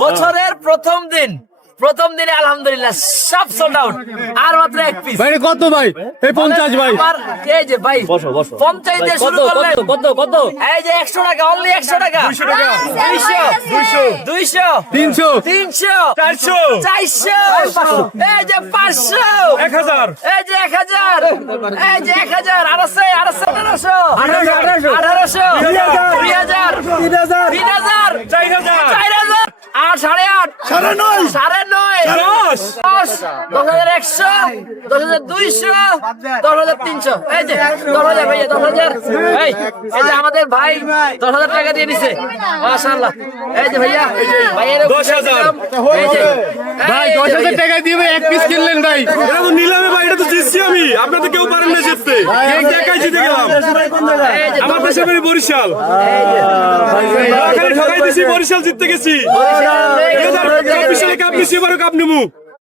বছরের প্রথম দিনে আলহামদুলিল্লাহ সব সোল্ড আউট, আর মাত্র এক পিস। ভাই কত ভাই? এই 50 ভাই। আমার এই যে ভাই 50 দিয়ে শুরু করলেন, কত এই যে 100 টাকা, অনলি 100 টাকা, 200 টাকা, 200 300 400 এই যে 500 1000 এই যে 1000 এই যে 1000 আর আছে 1800 1800 2000 3000 4000 8 9.5 10,100 10,200 10,300 এই যে 10,000 ভাইয়া 10,000 এই যে আমাদের ভাই 10,000 টাকা দিয়ে দিছে মাশাআল্লাহ। এই যে ভাইয়া ভাইয়ের 10,000 এই যে ভাই 10,000 টাকা দিয়ে এক পিস কিনলেন ভাই। এটা তো নিলামে ভাই, এটা তো জিতছি আমি, আপনারা তো কেউ পারেন না জিততে। একাই জিতে গেলাম। এই যে আমার দেশের বাড়ি বরিশাল, খালি ঠকাই দিছি, বরিশাল জিততে গেছি। 2024 সালে কাপ নিছি, এবারও কাপ নেবো।